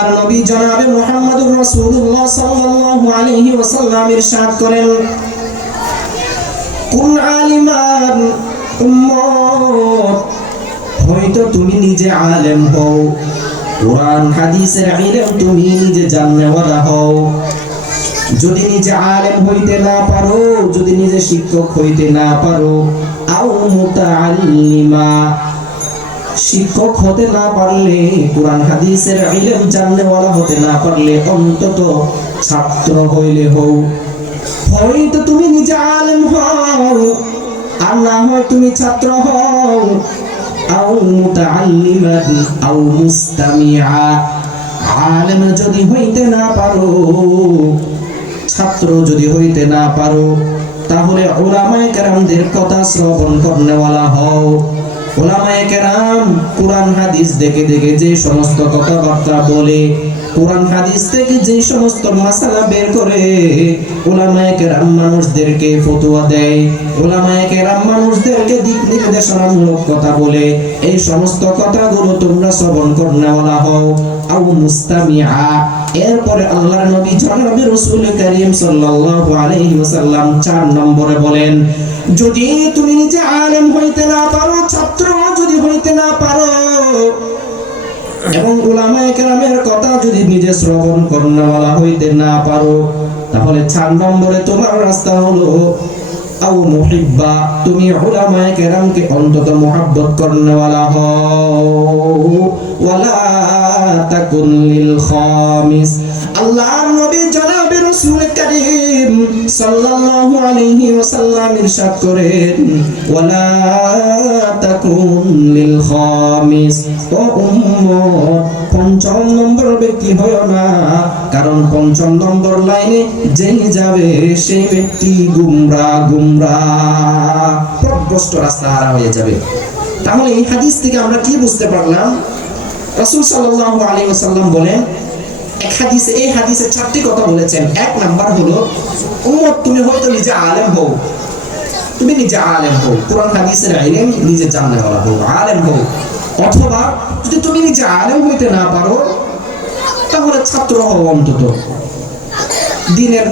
আল্লাহর নবী জনাবে মুহাম্মদুর রাসূলুল্লাহ সাল্লাল্লাহু আলাইহি ওয়াসাল্লাম ইরশাদ করেন, কুন আলিমান উম্মত, হয়তো তুমি নিজে আলেম হও, কোরআন হাদিসের ইলম তুমি নিজে জাননেওয়ালা হও। যদি নিজে আলেম হইতে না পারো, যদি নিজে শিক্ষক হইতে না পারো, আও মুতাআল্লিমা, শিক্ষক হতে না পারলে, কোরআন হাদিসের ইলম জাননেওয়ালা হতে না পারলে, অন্তত ছাত্র হইলে হও। হয়তো তুমি নিজে আলেম হও, আর না হয় তুমি ছাত্র হও, আও মুতাআল্লিমান আও মুস্তামিআ। আলেম যদি হইতে না পারো, ছাত্র যদি হইতে না পারো, তাহলে উলামায়ে কেরামদের কথা শ্রবণ করনেওয়ালা হও। উলামায়ে কেরাম কোরআন হাদিস দেখে দেখে যে সমস্ত কথাবার্তা বলে, কোরআন হাদিস থেকে যে সমস্ত মাসালা বের করে, উলামায়ে কেরাম মানুষদেরকে ফতোয়া দেয়, উলামায়ে কেরাম মানুষদেরকে দিক নির্দেশনামূলক কথা বলে, এই সমস্ত কথাগুলো তোমরা শ্রবণ করনেওয়ালা হও। আও মুস্তামিআ, এরপরে আল্লাহর নবী জনাবে রাসূল করিম সাল্লাল্লাহু আলাইহি ওয়াসাল্লাম 4 নম্বরে বলেন, যদি তুমি নিজে আলেম হইতে না পারো, ছাত্র যদি হইতে না পারো, এবং উলামায়ে কেরামের কথা যদি নিজে শ্রবণ করনেওয়ালা হইতে না পারো, তাহলে 4 নম্বরে তোমার রাস্তা হলো আও মুহিব্বা, তুমি উলামায়ে কেরামকে অন্তত মুহাব্বত করনেওয়ালা হও। ওয়ালা তাকুন লিল খামিস, আল্লাহর নবী জনাবে রাসূল করিম সাল্লাল্লাহু আলাইহি ওয়াসাল্লাম ইরশাদ করেন, ওয়ালা তাকুন লিল খামিস, ও উম্মত, 5 নম্বর ব্যক্তি হয়ো না, কারণ 5 নম্বর লাইনে যেই যাবে সেই ব্যক্তি গুমরাহ, পথভ্রষ্ট, রাস্তা হারা হয়ে যাবে। তাহলে এই হাদিস থেকে আমরা কি বুঝতে পারলাম? রাসূল সাল্লাল্লাহু আলাইহি ওয়াসাল্লাম বলেন, এক হাদিসে, এই হাদিসে 4টি কথা বলেছেন। 1 নাম্বার হলো, উম্মত তুমি হয়তো নিজে আলেম হও, তুমি নিজে আলেম হও, কোরআন হাদিসের ইলম নিজে জাননেওয়ালা হও, আলেম হও। অথবা যদি তুমি নিজে আলেম হইতে না পারো, তাহলে ছাত্র হও, অন্তত দ্বীনের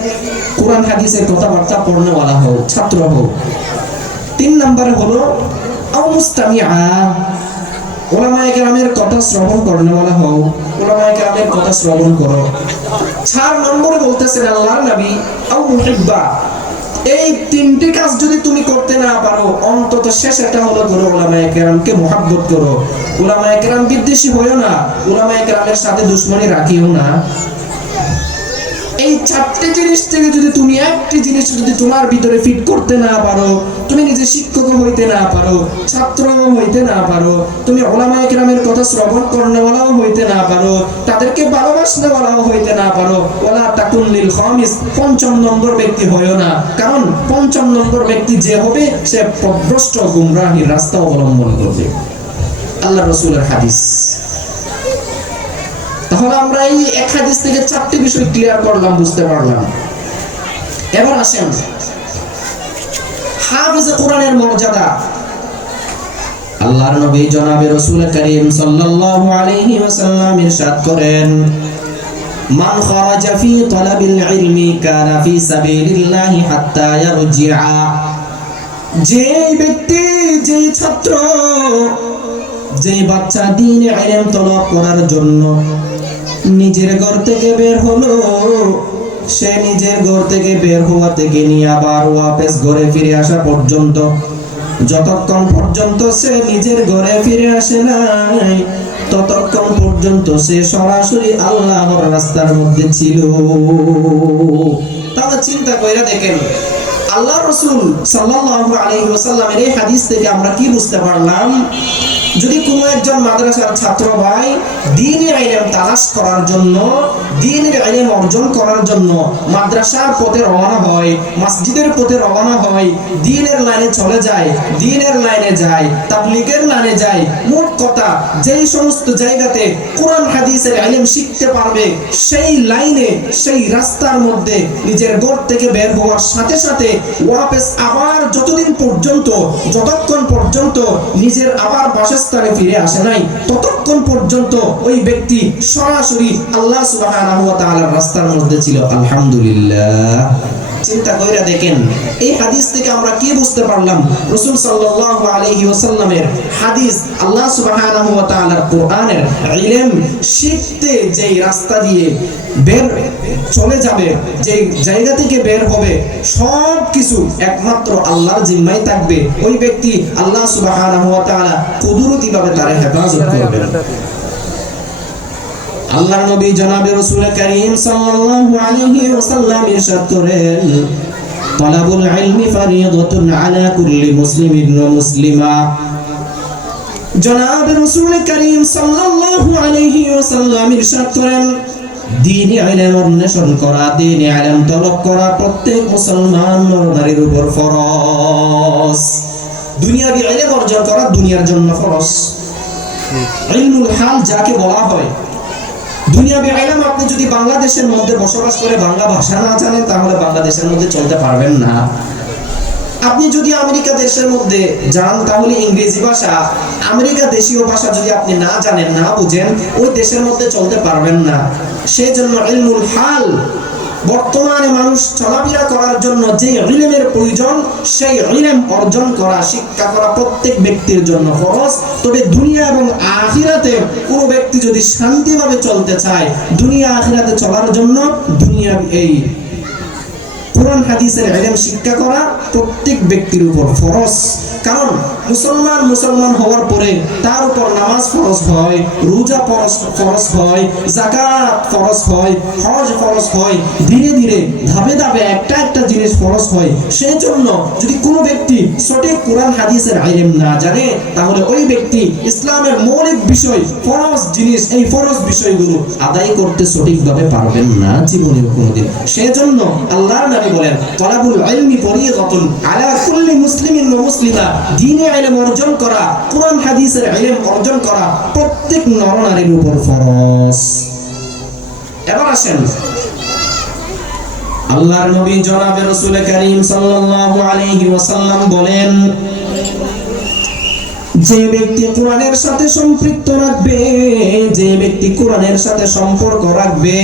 কোরআন হাদিসের কথাবার্তা পড়নেওয়ালা হও, ছাত্র হও। 3 নম্বরে হলো আও মুস্তামিআ, উলামায়ে কেরামের কথা শ্রবণ করনেওয়ালা হও, উলামায়ে কেরামের কথা শ্রবণ করো। 4 নম্বরে বলতেছেন আল্লাহর নবী আও মুহিব্বা, এই 3টি কাজ যদি তুমি করতে না পারো, অন্তত শেষটা হলো করো উলামায়ে কেরামকে মুহাব্বত করো। উলামায়ে কেরাম বিদ্বেষী হয়ো না, উলামায়ে কেরামের সাথে দুশমনি রাখিও না। এই 4টি জিনিস থেকে যদি তুমি একটি জিনিস যদি তোমার ভিতরে ফিট করতে না পারো, তুমি নিজে শিক্ষক হইতে না পারো, ছাত্র হইতে না পারো, তুমি উলামায়ে কেরামের কথা শ্রবণ করনেওয়ালাও হইতে না পারো, তাদেরকে ভালোবাসনেওয়ালাও হইতে না পারো, ওয়ালা তাকুন লিল খামিস, 5 নম্বর ব্যক্তি হয়ো না। কারণ 5 নম্বর ব্যক্তি যে হবে, সে পথভ্রষ্ট, গুমরাহির রাস্তা অবলম্বন করবে। আল্লাহর রাসূলের হাদিস। তাহলে আমরা এই এক হাদিস থেকে 4টি বিষয় ক্লিয়ার করলাম, বুঝতে পারলাম। এবার আসেন হাফেজে কোরআনের মর্যাদা। আল্লাহর নবী জনাবে রাসূল করিম সাল্লাল্লাহু আলাইহি ওয়াসাল্লাম ইরশাদ করেন, মান খারাজা ফি তালাবিল ইলমি কানা ফি সাবিলিল্লাহি হাত্তা ইয়ারজিআ, যে ব্যক্তি, যে ছাত্র, যে বাচ্চা দ্বীনের ইলম তলব করার জন্য নিজের ঘর থেকে বের হলো, সে নিজের ঘর থেকে বের হওয়া থেকে নিয়ে আবার ওয়াপস ঘরে ফিরে আসা পর্যন্ত, যতক্ষণ পর্যন্ত সে নিজের ঘরে ফিরে আসে নাই, ততক্ষণ পর্যন্ত সে সরাসরি আল্লাহর রাস্তার মধ্যে ছিল। তাহলে চিন্তা কইরা দেখেন, আল্লাহর রাসূল সাল্লাল্লাহু আলাইহি ওয়াসাল্লামের এই হাদিস থেকে আমরা কি বুঝতে পারলাম? যদি কোনো একজন মাদ্রাসার ছাত্র ভাই দ্বীনের ইলম তালাশ করার জন্য, দ্বীনের ইলম অর্জন করার জন্য মাদ্রাসার পথে রওনা হয়, মসজিদের পথে রওনা হয়, দ্বীনের লাইনে চলে যায়, দ্বীনের লাইনে যায়, তাবলীগের লাইনে যায়, মোট কথা যেই সমস্ত জায়গাতে কোরআন হাদিসের ইলম শিখতে পারবে, সেই লাইনে, সেই রাস্তার মধ্যে নিজের ঘর থেকে বের হওয়ার সাথে সাথে ওয়াপস আবার যতক্ষণ পর্যন্ত নিজের আবার বাসস্থান কবরস্থানে ফিরে আসে নাই, ততক্ষণ পর্যন্ত ওই ব্যক্তি সরাসরি আল্লাহ সুবহানাহু ওয়া তাআলার রাস্তার মধ্যে ছিল। আলহামদুলিল্লাহ। চিন্তা কইরা দেখেন, এই হাদিস থেকে আমরা কি বুঝতে পারলাম? রাসূল সাল্লাল্লাহু আলাইহি ওয়াসাল্লামের হাদিস, আল্লাহ সুবহানাহু ওয়া তাআলার কোরআনের ইলম শিখতে যেই রাস্তা দিয়ে বের চলে যাবে, যেই জায়গা থেকে বের হবে, সব কিছু একমাত্র আল্লাহর জিম্মায় থাকবে। ওই ব্যক্তি আল্লাহ সুবহানাহু ওয়া তাআলা কুদরতিভাবে তার হেফাজত করবেন। আল্লাহর নবী জনাবে রাসূল করিম সাল্লাল্লাহু আলাইহি ওয়াসাল্লাম ইরশাদ করেন, তালাবুল ইলমি ফারিদাতুন আলা কুল্লি মুসলিমিন ওয়া মুসলিমা। জনাবে রাসূল করিম সাল্লাল্লাহু আলাইহি ওয়াসাল্লাম ইরশাদ করেন, দ্বীনি ইলম অন্বেষণ করা, দ্বীনি ইলম তলব করা প্রত্যেক মুসলমান নারীর উপর ফরজ। দুনিয়াবি ইলম অর্জন করা দুনিয়ার জন্য ফরজ। ইলমুল হাল যাকে বলা হয়, দুনিয়াবি ইলম আপনি যদি বাংলাদেশের মধ্যে বসবাস করে বাংলা ভাষা না জানেন, তাহলে বাংলাদেশের মধ্যে চলতে পারবেন না। আপনি যদি আমেরিকা দেশের মধ্যে যান, তাহলে ইংরেজি ভাষা, আমেরিকা দেশীয় ভাষা যদি আপনি না জানেন, না বুঝেন, ওই দেশের মধ্যে চলতে পারবেন না। সেজন্য ইলমুল হাল, বর্তমানে মানুষ চলাফেরা করার জন্য যে ইলমের প্রয়োজন, সেই ইলম অর্জন করা, শিক্ষা করা প্রত্যেক ব্যক্তির জন্য ফরজ। তবে দুনিয়া এবং আখিরাতে কোনো ব্যক্তি যদি শান্তিভাবে চলতে চায়, দুনিয়া আখিরাতে চলার জন্য দুনিয়া এই কোরআন হাদিসের ইলম শিক্ষা করা প্রত্যেক ব্যক্তির উপর ফরজ। কারণ মুসলমান হওয়ার পরে তার উপর নামাজ ফরজ হয়, রোজা ফরজ হয়, যাকাত ফরজ হয়, হজ ফরজ হয়, ধীরে ধীরে ধাপে ধাপে একটা একটা জিনিস ফরজ হয়। সেই জন্য যদি কোনো ব্যক্তি সঠিক কোরআন হাদিসের ইলম না জানে, তাহলে ওই ব্যক্তি ইসলামের মৌলিক বিষয়, ফরজ জিনিস, এই ফরজ বিষয়গুলো আদায় করতে সঠিকভাবে পারবেন না জীবনে কোনোদিন। সেজন্য আল্লাহর নবী বলেন, তালাবুল ইলমি ফরিদাতুন আলা কুল্লি মুসলিমিন ওয়া মুসলিমা। দ্বীনি ইলম অর্জন করা, কোরআন হাদিসের ইলম অর্জন করা প্রত্যেক নরনারীর উপর ফরজ। এবার আসেন, আল্লাহর নবী জনাবে রাসূল করিম সাল্লাল্লাহু আলাইহি ওয়াসাল্লাম বলেন, যে ব্যক্তি কোরআনের সাথে সম্পৃক্ত রাখবে, যে ব্যক্তি কোরআনের সাথে সম্পর্ক রাখবে,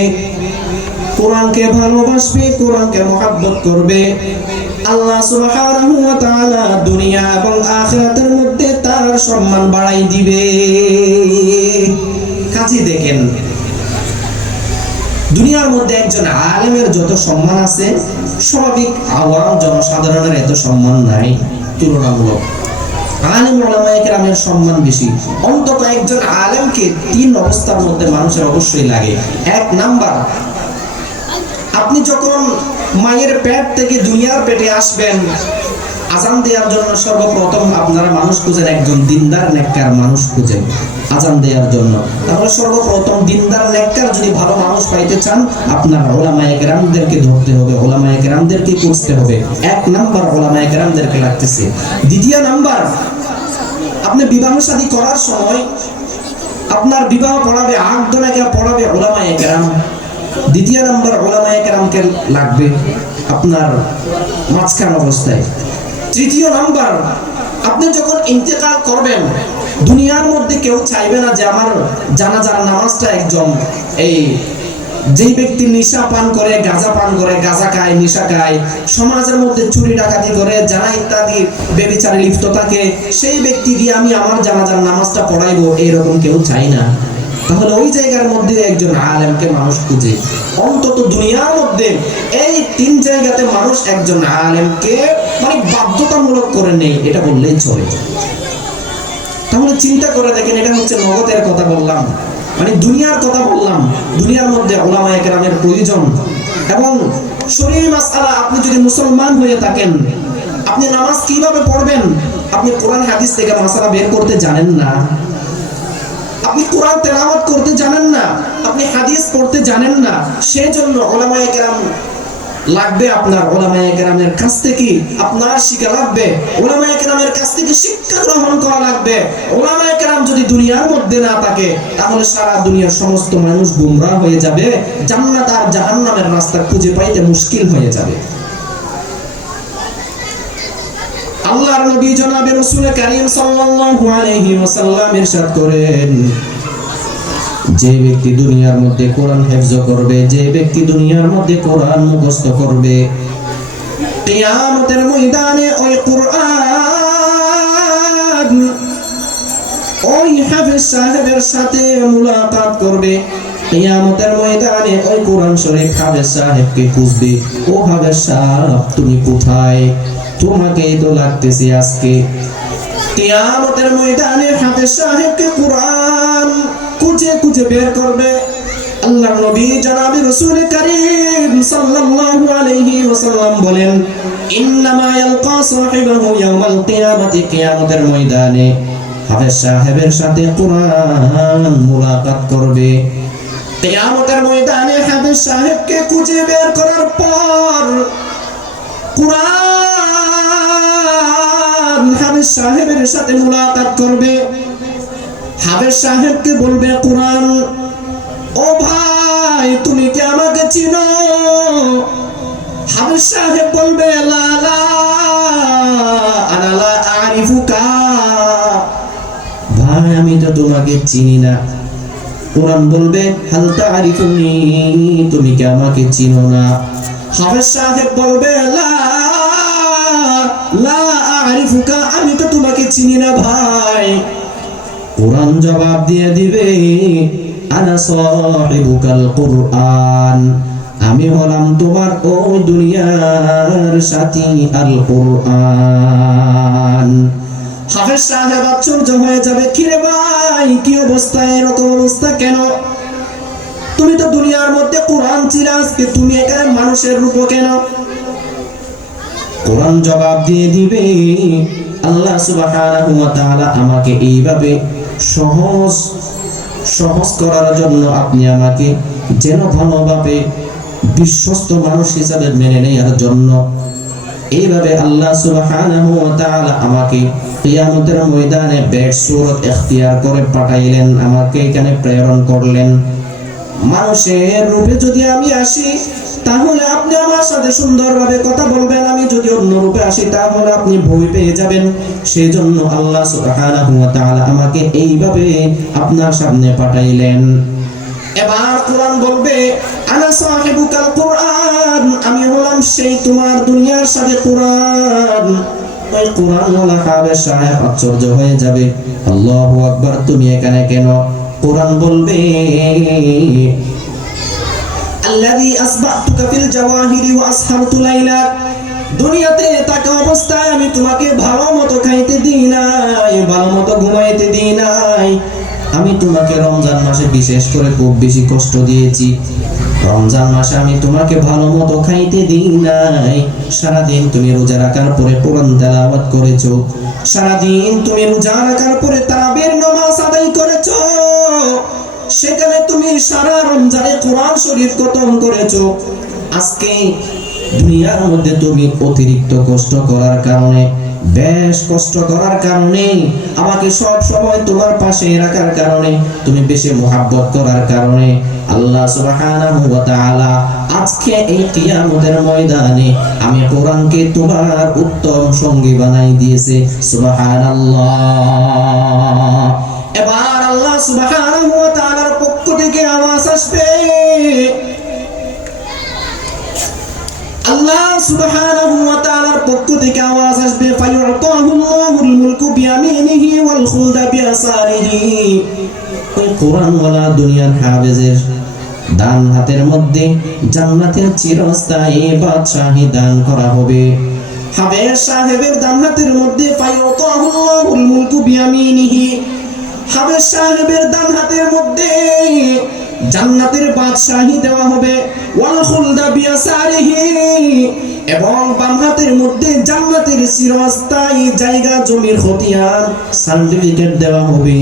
কোরআনকে ভালোবাসবে, কোরআনকে মহব্বত করবে, আল্লাহ সুবহানাহু ওয়া তাআলা দুনিয়া এবং আখিরাতের মধ্যে তার সম্মান বাড়াই দিবে। কাজী দেখেন, দুনিয়ার মধ্যে একজন আলেমের যত সম্মান আছে, স্বাভাবিক আওয়াম জনসাধারণের এত সম্মান নাই, তুলনামূলক আলেম ওলামায়ে কেরামের সম্মান বেশি। অন্তত একজন আলেমকে তিন অবস্থার মধ্যে মানুষের অবশ্যই লাগে। এক নাম্বার, আপনি যখন মায়ের পেট থেকে দুনিয়ার পেটে আসবেন, আজান দেওয়ার জন্য সর্বপ্রথম আপনারা মানুষ খুঁজেন, একজন দিনদার নেককার মানুষ খুঁজেন আজান দেওয়ার জন্য। তাহলে সর্বপ্রথম দিনদার নেককার যদি ভালো মানুষ পাইতে চান, আপনার উলামায়ে কেরামদেরকে ধরতে হবে, উলামায়ে কেরামদেরকে খুঁজতে হবে। এক নাম্বার উলামায়ে কেরামদেরকে লাগতেছে। দ্বিতীয় নাম্বার, আপনি বিবাহ শাদী করার সময় আপনার বিবাহ পড়াবে, আকদনাকে পড়াবে উলামায়ে কেরাম। দ্বিতীয় নাম্বার উলামায়ে কেরামকে লাগবে আপনার মাঝখান অবস্থায়। তৃতীয় নাম্বার, আপনি যখন ইন্তেকাল করবেন, দুনিয়ার মধ্যে কেউ চাইবে না যে আমার জানাজার নামাজটা একজন এই যেই ব্যক্তি নেশা পান করে, গাঁজা পান করে, গাঁজা খায়, নেশা খায়, সমাজের মধ্যে চুরি ডাকাতি করে, জানা ইত্যাদি ব্যভিচারে লিপ্ত থাকে, সেই ব্যক্তি দিয়ে আমি আমার জানাজার নামাজটা পড়াইবো, এরকম কেউ চাই না। তাহলে ওই জায়গার মধ্যে একজন আলেমকে মানুষ খুঁজে। অন্তত দুনিয়ার মধ্যে এই তিন জায়গাতে মানুষ একজন আলেমকে মানে বাধ্যতামূলক করে নেই, এটা বললেই চলে। তাহলে চিন্তা করে দেখেন, এটা হচ্ছে নগদের কথা বললাম, মানে দুনিয়ার কথা বললাম। দুনিয়ার মধ্যে উলামায়ে কেরামের প্রয়োজন। এবং শরীয়ী মাসআলা, আপনি যদি মুসলমান হয়ে থাকেন, আপনি নামাজ কিভাবে পড়বেন, আপনি কোরআন হাদিস থেকে মাসআলা বের করতে জানেন না, আপনি কোরআন তেলাওয়াত করতে জানেন না, আপনি হাদিস পড়তে জানেন না, সেজন্য উলামায়ে কেরাম লাগবে আপনার। উলামায়ে কেরামের কাছ থেকে আপনার শিক্ষা লাগবে, উলামায়ে কেরামের কাছ থেকে শিক্ষা গ্রহণ করা লাগবে। উলামায়ে কেরাম যদি দুনিয়ার মধ্যে না থাকে, তাহলে সারা দুনিয়ার সমস্ত মানুষ গুমরাহ হয়ে যাবে, জান্নাত আর জাহান্নামের রাস্তা খুঁজে পাইতে মুশকিল হয়ে যাবে। আল্লাহর নবী জনাবে রাসূল কারীম সাল্লাল্লাহু আলাইহি ওয়াসাল্লাম ইরশাদ করেন, যে ব্যক্তি দুনিয়ার মধ্যে কোরআন হিফজ করবে, যে ব্যক্তি দুনিয়ার মধ্যে কোরআন মুখস্থ করবে, কিয়ামতের ময়দানে ওই কোরআন ওই হাফেজ সাহেবের সাথে মুলাকাত করবে। কিয়ামতের ময়দানে ওই কোরআন শরীফ হাফেজ সাহেবকে খুঁজবে, ও হাফেজ সাহেব তুমি কোথায়, তোমাকেই তো লাগতেছে আজকে। কিয়ামতের ময়দানে হাফেজ সাহেবকে কোরআন খুঁজে খুঁজে বের করবে। আল্লাহর নবী জনাবে রাসূল কারীম সাল্লাল্লাহু আলাইহি ওয়াসাল্লাম বলেন, ইন্নামা ইয়ালকা সাহিবাহু ইয়াউমাল কিয়ামাতি, কিয়ামতের ময়দানে হাফেজ সাহেবের সাথে কোরআন মুলাকাত করবে। কিয়ামতের ময়দানে হাফেজ সাহেবকে খুঁজে বের করার পর কোরআন হাফেজ সাহেবের সাথে মুলাকাত করবে। হাফেজ সাহেবকে বলবে কোরআন, ও ভাই তুমি কি আমাকে চিনো? হাফেজ সাহেব বলবে, লা লা আনা লা আরিফুকা, ভাই আমি তো তোমাকে চিনি না। কোরআন বলবে, হাল তারিফুনি, তুমি কি আমাকে চিনো না? হাফেজ সাহেব বলবে, লা লা আরিফুকা, আমি তো তোমাকে চিনি না ভাই। কোরআন জবাব দিয়ে দিবে, আনা সাহিবুকাল কুরআন, আমি হলাম তোমার ওই দুনিয়ার সাথী আল কুরআন। হাফেজ সাহেব আশ্চর্য হয়ে যাবে, কিরে ভাই কি অবস্থা, এরকম অবস্থা কেন? তুমি তো দুনিয়ার মধ্যে কোরআন ছিলে, আজকে তুমি এখানে মানুষের রূপ কেন? কোরআন জবাব দিয়ে দিবে, আল্লাহ সুবহানাহু ওয়া তাআলা আমাকে এইভাবে সহজ করার জন্য, আপনি আমাকে যেন ভালোভাবে বিশ্বস্ত মানুষ হিসাবে মেনে নেয়ার জন্য এইভাবে আল্লাহ সুবহানাহু ওয়া তাআলা আমাকে কিয়ামতের ময়দানে বেড সূরত ইখতিয়ার করে পাঠাইলেন, আমাকে এখানে প্রেরণ করলেন। মানুষের রূপে যদি আমি আসি তাহলে আপনি আমার সাথে সুন্দরভাবে কথা বলবেন, আমি যদি অন্য রূপে আসি তাহলে আপনি ভয় পেয়ে যাবেন। সেজন্য আল্লাহ সুবহানাহু ওয়া তাআলা আমাকে এইভাবে আপনার সামনে পাঠাইলেন। এবার কোরআন বলবে, আনা সাহিবুকাল কুরআন, আমি হলাম সেই তোমার দুনিয়ার সাথে কোরআন। ওই কোরআন ওয়ালা হাফেজ সাহেব আশ্চর্য হয়ে যাবে, আল্লাহু আকবার, তুমি এখানে কেন? কোরআন বলবে, আল্লাযী আসবাতুকা ফিল জাওয়াহিরি ওয়া আসহারতু লাইলাক, দুনিয়াতে থাকা অবস্থায় আমি তোমাকে ভালো মতো খাইতে দিই নাই, ভালো মতো ঘুমাইতে দিই নাই। আমি তোমাকে রমজান মাসে বিশেষ করে খুব বেশি কষ্ট দিয়েছি। রমজান মাসে আমি তোমাকে ভালো মতো খাইতে দিই নাই। সারাদিন তুমি রোজা রাখার পরে কোরআন তেলাওয়াত করেছো, সারাদিন তুমি রোজা রাখার পরে তারাবির নামাজ আদায় করেছো, সেখানে তুমি সারা রমজানে কোরআন শরীফ খতম করেছো। আজকে দুনিয়ার মধ্যে তুমি অতিরিক্ত কষ্ট করার কারণে, বেশ কষ্ট করার কারণে, আমাকে সব সময় তোমার পাশে রাখার কারণে, তুমি বেশি মুহাব্বত করার কারণে আল্লাহ সুবহানাহু ওয়া তাআলা আজকে এই কিয়ামতের ময়দানে আমি কোরআনকে তোমার উত্তম সঙ্গী বানাই দিয়েছে। সুবহানাল্লাহ। এবার আল্লাহ সুবহানাহু ওয়া তাআলার পক্ষ থেকে আওয়াজ আসবে, আল্লাহ সুবহানাহু ওয়া তাআলার পক্ষ থেকে আওয়াজ আসবে, ফায়ুতাহুল্লাহুল মুলকু বিয়ামিনিহি ওয়াল খুলদা বিয়াসারিহি। ওই কোরআনওয়ালা দুনিয়ার হাফেজের ডান হাতের মধ্যে জান্নাতের চিরস্থায়ী বাদশাহী দান করা হবে। হাফেজ সাহেবের ডান হাতের মধ্যে ফায়ুতাহুল্লাহুল মুলকু বিয়ামিনিহি, হাফেজ সাহেবের ডান হাতের মধ্যে জান্নাতের বাদশাহী দেওয়া হবে, ওয়াল খুলদা বিয়াসারিহি, এবং বাম হাতের মধ্যে জান্নাতের চিরস্থায়ী জায়গা জমির খতিয়ান সার্টিফিকেট দেওয়া হবে।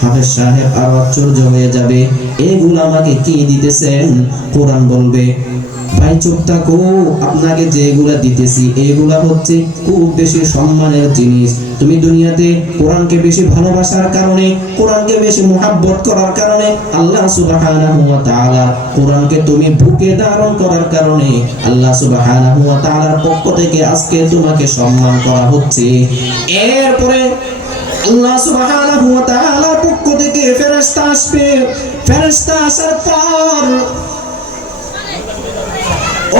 হাফেজ সাহেব আর আশ্চর্য হয়ে যাবে, এগুলো আমাকে কি দিতেছেন? কোরআন বলবে, ভাই চুপ থাকো, আপনাকে যেগুলা দিতেছি এগুলা হচ্ছে খুব বেশি সম্মানের জিনিস। তুমি দুনিয়াতে কোরআনকে বেশি ভালোবাসার কারণে, কোরআনকে বেশি মুহাব্বত করার কারণে আল্লাহ সুবহানাহু ওয়া তাআলা কোরআনকে তুমি বুকে ধারণ করার কারণে আল্লাহ সুবহানাহু ওয়া তাআলার পক্ষ থেকে আজকে তোমাকে সম্মান করা হচ্ছে। এরপরে আল্লাহ সুবহানাহু ওয়া তাআলার পক্ষ থেকে ফেরেশতা আসবে। ফেরেশতা আসার পর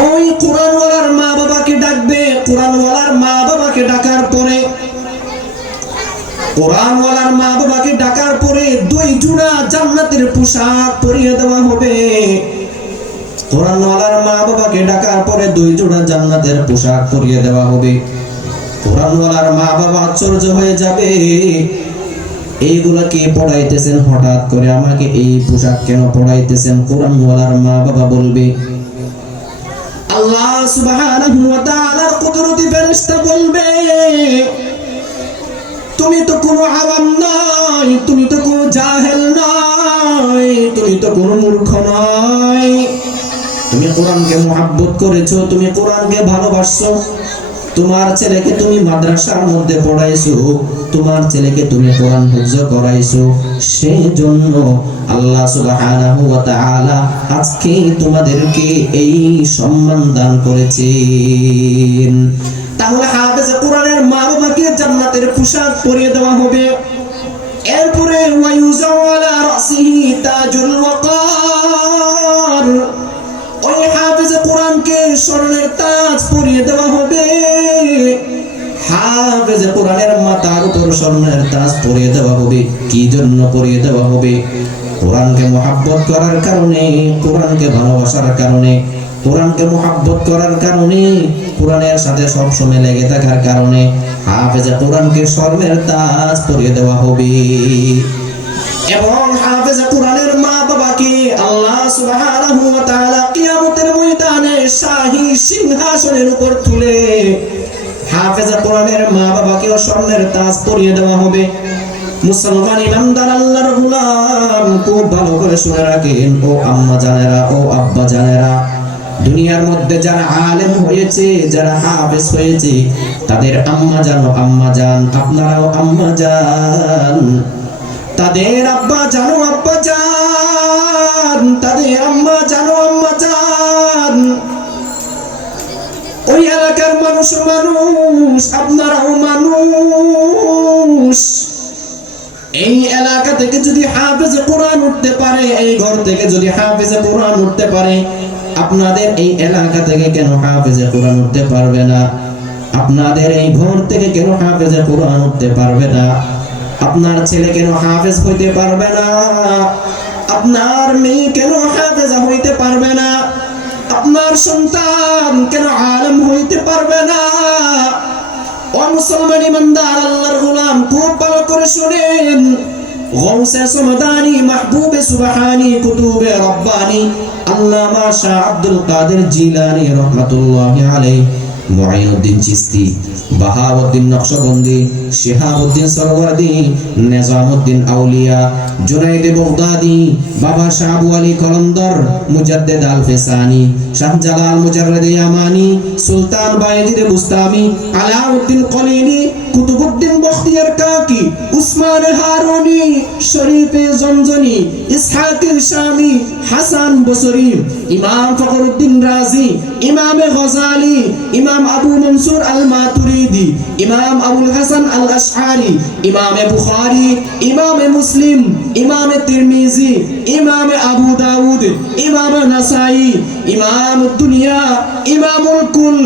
ওই কোরআনওয়ালার মা বাবাকে ডাকবে। কোরআনওয়ালার মা বাবাকে ডাকার পরে কোরআনওয়ালার মা বাবাকে ডাকার পরে 2 জোড়া জান্নাতের পোশাক পরিয়ে দেওয়া হবে। কোরআনওয়ালার মা বাবাকে ডাকার পরে 2 জোড়া জান্নাতের পোশাক পরিয়ে দেওয়া হবে। কোরআনওয়ালার মা বাবা আশ্চর্য হয়ে যাবে, এইগুলা কে পড়াইতেছেন, হঠাৎ করে আমাকে এই পোশাক কেন পড়াইতেছেন? কোরআনওয়ালার মা বাবা বলবে, আল্লাহ সুবহানাহু ওয়া তাআলার কুদরতি ফেরেশতা বলবে, তুমি তো কোনো আওয়াম নয়, তুমি তো কোনো জাহেল নয়, তুমি তো কোনো মূর্খ নয়। তুমি কোরআনকে মুহাব্বত করেছো, তুমি কোরআনকে ভালোবাসছো। তোমার ছেলেকে তুমি মাদ্রাসার মধ্যে পড়াইছো, তোমার ছেলেকে তুমি কোরআন হিফজ করাইছো, সেজন্য আল্লাহ সুবহানাহু ওয়া তাআলা আজকে তোমাদেরকে এই সম্মান দান করেছেন। তাহলে হাফেজ কোরআনের মা বাবাকে জান্নাতের পোশাক পরিয়ে দেওয়া হবে। এরপরে ওয়ায়ুজাউ আলা রাসিহি তাজুল ওয়াকার, ওই হাফেজ কোরআনকে স্বর্ণের তাজ পরিয়ে দেওয়া হবে। হাফেজ কোরআনের মাথার উপর স্বর্ণের তাজ পরিয়ে দেওয়া হবে। কি জন্য পরিয়ে দেওয়া হবে? কোরআনকে মুহাব্বত করার কারণে, কোরআনকে ভালোবাসার কারণে, কোরআনকে মুহাব্বত করার কারণে, কোরআনের সাথে সব সময় লেগে থাকার কারণে হাফেজ কোরআনকে স্বর্ণের তাজ পরিয়ে দেওয়া হবে। এবং হাফেজ কোরআনের মা বাবাকে আল্লাহ সুবহানাহু ওয়া তাআলা কিয়ামতের ময়দানে শাহী সিংহাসনের উপর তুলে হাফেজ কোরআনের মা বাবাকে স্বর্ণের তাজ পরিয়ে দেওয়া হবে। মুসলমান ইমানদার আল্লাহর গোলাম, খুব ভালো করে শুনে রাখেন ও আম্মা জানেরা, ও আব্বা জানেরা, দুনিয়ার মধ্যে যারা আলেম হয়েছে, যারা হাফেজ হয়েছে, তাদের আম্মা জান ও আম্মা জান, আপনারাও আম্মা জান, তাদের আব্বা জানো আব্বা জান, তাদের আম্মা জানো আম্মা জান, ওই এলাকার মানুষ মানুষ, আপনারাও মানুষ। এই এলাকা থেকে যদি হাফেজ কোরআন উঠতে পারে, এই ঘর থেকে যদি হাফেজ কোরআন উঠতে পারে, আপনাদের এই এলাকা থেকে কেন হাফেজ কোরআন উঠতে পারবে না? আপনাদের এই ঘর থেকে কেন হাফেজ কোরআন উঠতে পারবে না? আপনার ছেলে কেন হাফেজ হইতে পারবে না? আপনার মেয়ে কেন হাফেজা হইতে পারবে না? আপনার সন্তান কেন আলেম হইতে পারবে না? ও মুসলমান ইমানদার আল্লাহর গোলাম, খুব ভালো করে শুনেন। গৌসে সমদানি, মাহবুবে সুবহানি, কুতুবে রব্বানি আল্লামা শাহ আব্দুল কাদের জিলানী রাহমাতুল্লাহি আলাইহি, মুঈনুদ্দিন চিশতি, বাহাউদ্দিন নকশবন্দি, শিহাবুদ্দিন সরওয়ার্দী, নিজামউদ্দিন আউলিয়া, জুনাইদ বাগদাদি, বাবা শাহ আবু আলী কলন্দর, মুজাদ্দিদ আল ফিসানি, শাহজালাল মুজাররিদ ইয়ামানি, সুলতান বায়েজিদ বুস্তামি, আলাউদ্দিন কলিনি, কুতুবউদ্দিন বখতিয়ার কাকি, উসমান হারুনি, শরীফে জমজনি, ইসহাক শামি, হাসান বসরি, ইমাম ফখরুদ্দিন রাজি, ইমাম গজালি, ইমাম আবু মনসুর আল মাতুরিদি, ইমাম আবুল হাসান আল আশআরি, ইমাম বুখারী, ইমাম মুসলিম, ইমাম তিরমিজি, ইমাম আবু দাউদ, ইমাম নাসাই, ইমাম দুনিয়া, ইমামুল কুল,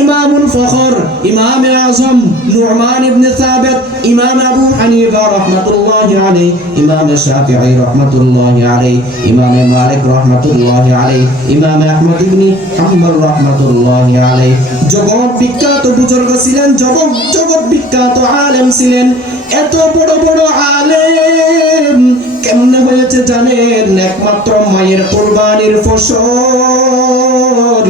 ইমামুল ফখর, ইমাম আযম নু'মান ইবনে সাবিত, ইমাম আবু হানিফা রাহমাতুল্লাহি আলাইহি, ইমাম শাফিঈ রাহমাতুল্লাহি আলাইহি, ইমাম মালিক রাহমাতুল্লাহি আলাইহি, ইমাম আহমদ ইবনে হাম্বল রাহমাতুল্লাহি আলাইহি। জগৎ বিখ্যাত বুজুর্গ ছিলেন, জগৎ বিখ্যাত আলেম ছিলেন। এত বড় বড় আলেম কেমনে হয়েছে জানেন? একমাত্র মায়ের কুরবানির ফসল।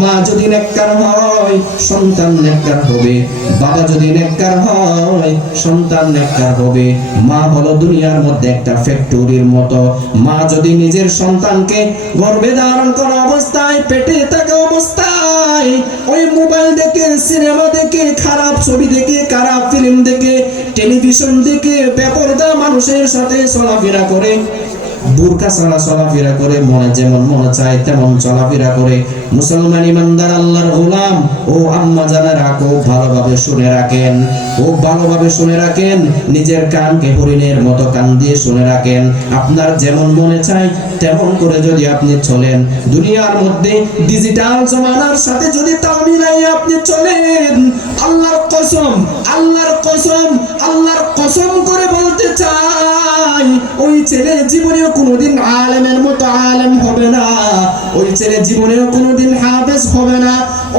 মা যদি নেককার হয় সন্তান নেককার হবে, বাবা যদি নেককার হয় সন্তান নেককার হবে। মা হলো দুনিয়ার মধ্যে একটা ফ্যাক্টরির মতো। মা যদি নিজের সন্তানকে গর্ভে ধারণ করা অবস্থায়, পেটে থাকা অবস্থায় ওই মোবাইল দেখে, সিনেমা দেখে, খারাপ ছবি দেখে, খারাপ ফিল্ম দেখে, টেলিভিশন দেখে বেপরদা মানুষের সাথে চলাফেরা করে, বুরকা ছাড়া চলাফেরা করে, মনে যেমন মনে চায় তেমন চলাফেরা করে, মুসলমান ইমানদার আল্লাহর গোলাম ও আম্মা জানেরা খুব ভালোভাবে শুনে রাখেন, খুব ভালোভাবে শুনে রাখেন, নিজের কানকে হরিণের মতো কান দিয়ে শুনে রাখেন। আপনার যেমন মনে চায় তেমন করে যদি আপনি চলেন, দুনিয়ার মধ্যে ডিজিটাল জমানার সাথে যদি তাল মিলাই আপনি চলেন, আল্লাহর কসম, আল্লাহর কসম, আল্লাহর কসম করে বলতে চাই, ওই ছেলে জীবনেও কোনোদিন আলেমের মতো আলেম হবে না, ওই ছেলে জীবনেও কোনোদিন হাফেজ হবে না,